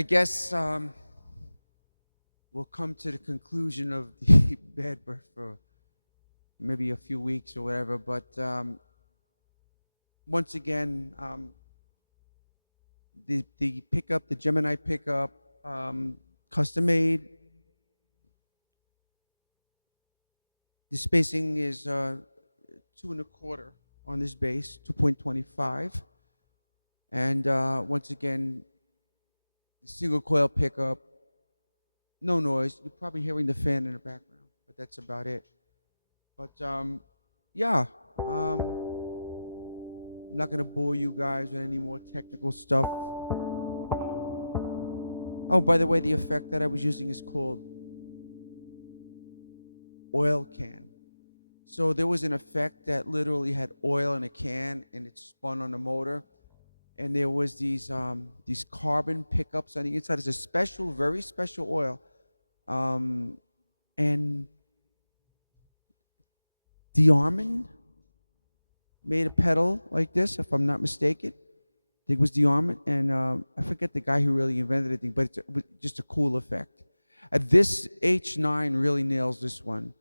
I guess we'll come to the conclusion of the bed for maybe a few weeks or whatever. But once again, the pickup, the Gemini pickup, custom made. The spacing is 2.25 on this base, 2.25, and once again, the single coil pickup. No noise. You're probably hearing the fan in the background, but that's about it. But yeah, I'm not gonna bore you guys with any more technical stuff. Oh, by the way, the effect that I was using is called oil can. So there was an effect that literally had oil in a can and it spun on the motor. And there was these carbon pickups on the inside. It's a special, very special oil. And DeArmond made a pedal like this, if I'm not mistaken. I think it was DeArmond, and I forget the guy who really invented it, but it was just a cool effect. This H9 really nails this one.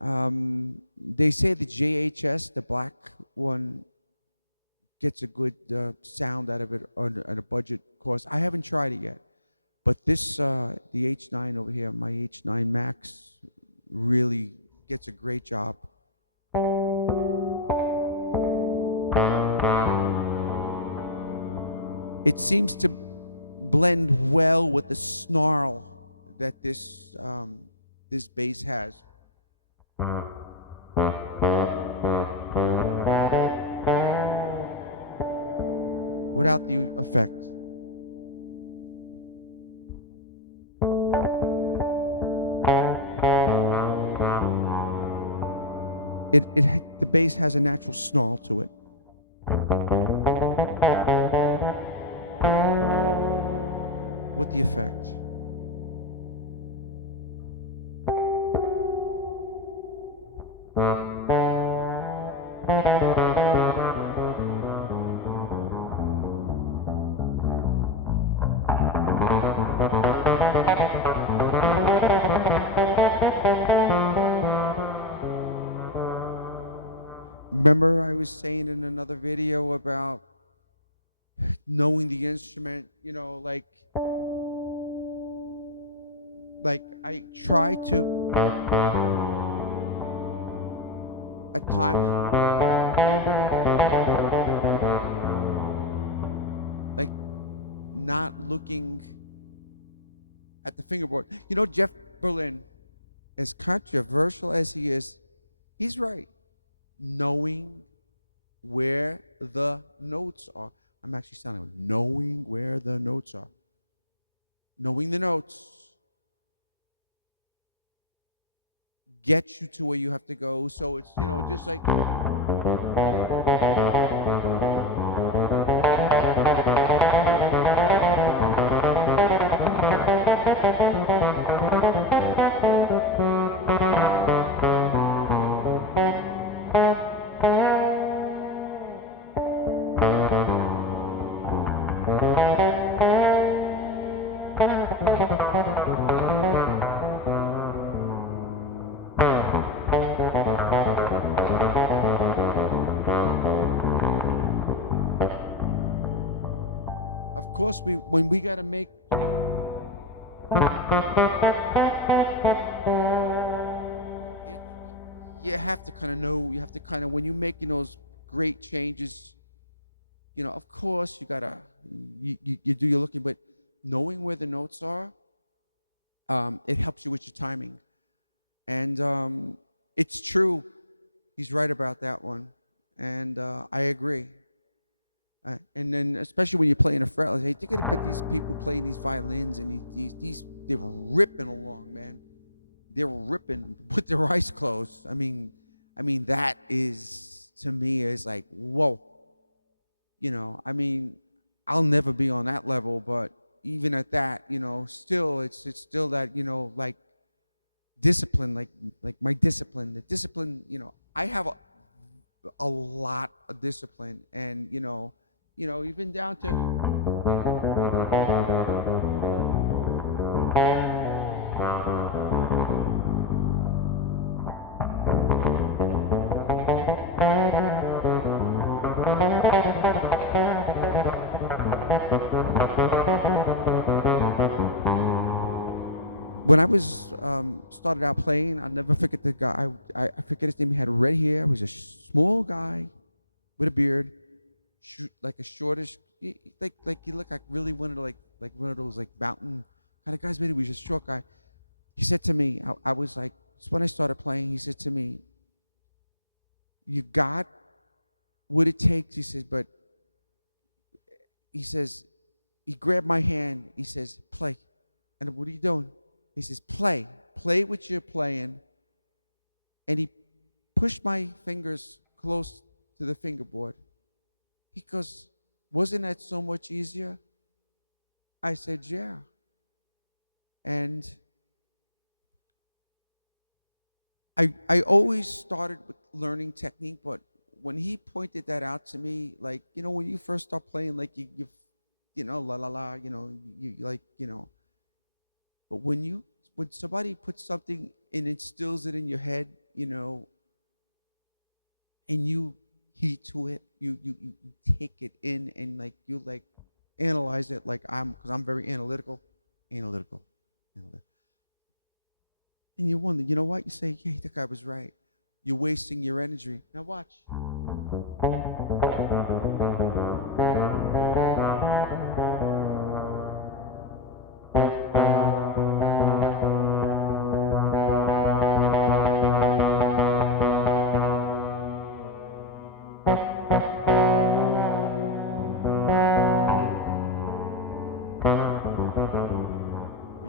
They say the JHS, the black one, gets a good sound out of it at a budget cost. I haven't tried it yet, but this, the H9 over here, my H9 Max, really gets a great job. It seems to blend well with the snarl that this this bass has. Without the effect. The bass has a natural snarl to it. With the effect. Remember I was saying in another video about knowing the instrument, you know, like I try to at times like not looking at the fingerboard. You know, Jeff Berlin, as controversial as he is, he's right. Knowing where the notes are. I'm actually sounding like knowing where the notes are. Knowing the notes gets you to where you have to go. So it's, you know, just like of course, when we got to make you have to kind of know, you have to kind of, when you're making those great changes, you know, of course you gotta you do your looking, but knowing where the notes are, it helps you with your timing. And it's true, he's right about that one, and I agree. And then, especially when you're playing a fretless, hey, think about these people playing these violins, and these they're ripping along, man. They're ripping with their eyes closed. I mean, that is, to me, is like, whoa. You know, I mean, I'll never be on that level, but even at that, you know, still, it's still that, you know, like discipline, like my discipline, the discipline, you know, I have a lot of discipline, and you know, even down to when I was started out playing, I'll never forget the guy. I forget his name. He had red hair. He was a small guy with a beard, like a shortish, like he looked like really one of the, like one of those like mountain kind of guys. But he was just a short guy. He said to me, I was like, just when I started playing, he said to me, "You got what it takes." He says, but he says, he grabbed my hand. He says, "Play." And what are you doing? He says, "Play. Play what you're playing." And he pushed my fingers close to the fingerboard. He goes, "Wasn't that so much easier?" I said, "Yeah." And I always started with learning technique, but when he pointed that out to me, like, when you first start playing, like la la la, you like, but when somebody puts something and instills it in your head, and you heed to it, you take it in, and like you like analyze it, like because I'm very analytical, and you wonder, you know what? You say, "Yeah, the guy was right." You're wasting your energy. Now watch.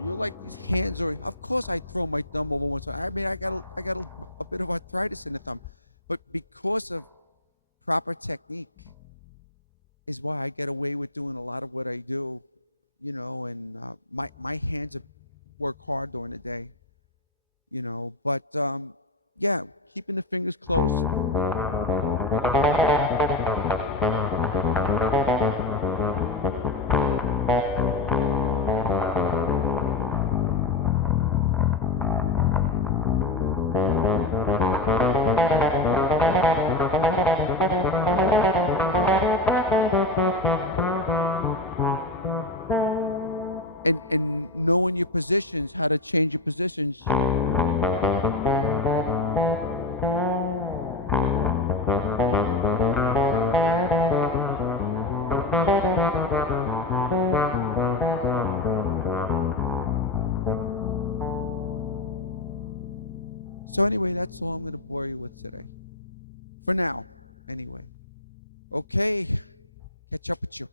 You like these hands, or of course I throw my thumb over one side. I mean, I got a bit of arthritis in the thumb, but because of proper technique is why I get away with doing a lot of what I do, and my hands work hard during the day, but yeah, keeping the fingers closed. And knowing your positions, how to change your positions. So anyway, that's all I'm going to bore you with today. For now, anyway. Okay, catch up with you.